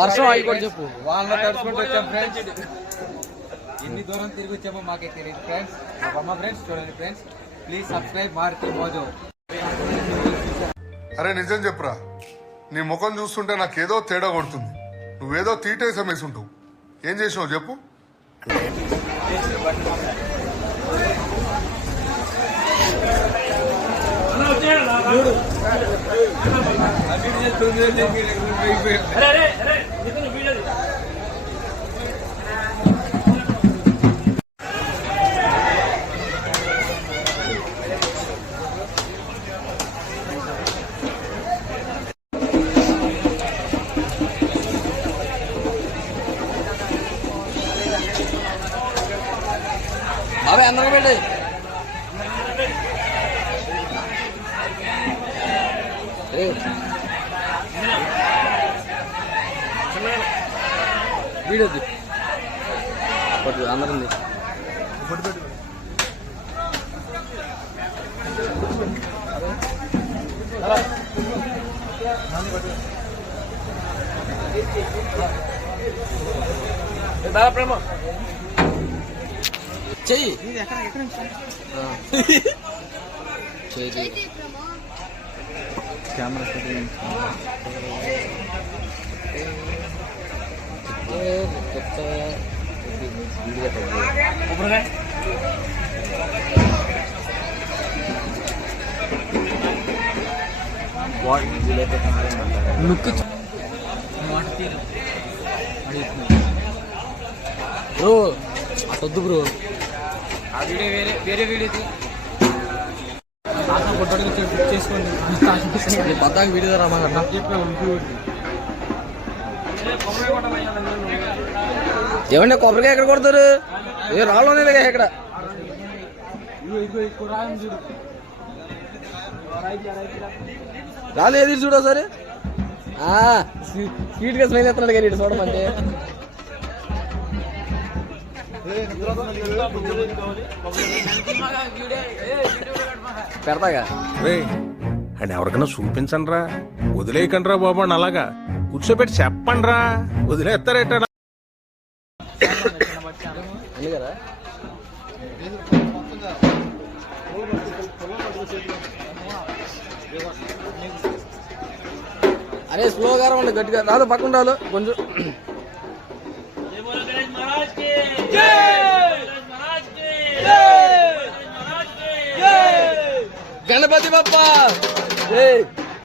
వర్షం ఆగి కూడా చెప్పు వాళ్ళ తడుచుకుంటూ వచ్చాం ఫ్రెండ్స్. ఎన్ని దూరం తిరిగి వచ్చామో మాకే తెలియదు ఫ్రెండ్స్. మా ఫ్రెండ్స్ చూడండి friends, please subscribe Maruti Mojo. అరే నిజం చెప్పురా, నీ ముఖం చూస్తుంటే నాకేదో తేడా కొడుతుంది. నువ్వేదో తీటేసం వేసుంటావు. ఏం చేసినావు చెప్పు. అవే అందరూ వెళ్ళి వీడియో అందరం ప్రేమ చెయ్యి కెమెరా బ్రో వద్దు బ్రో, ఆ వీడియో వేరే వీడియో చేసుకోండి. పద్దాకి వీడియో రామన్నా ఏమంటే కొబ్బరికాయ ఎక్కడ కొడతారు? ఏ రాళ్ళనే లేక ఎక్కడ రాళ్ళు ఏది చూడ సరే స్వీట్ గా స్మెల్ ఎత్తున్నాడు కానీ చూడమంటే పెడతాగా అని ఎవరికైనా చూపించండి రా, వదిలేయకండి రా బాబు అని అలాగా కూర్చోబెట్టి చెప్పండి రా, వదిలేస్తారేట. అరే స్లోగా ఉండి గట్టిగా రాదు, పక్కన రాదు కొంచెం. గణపతి బప్పా.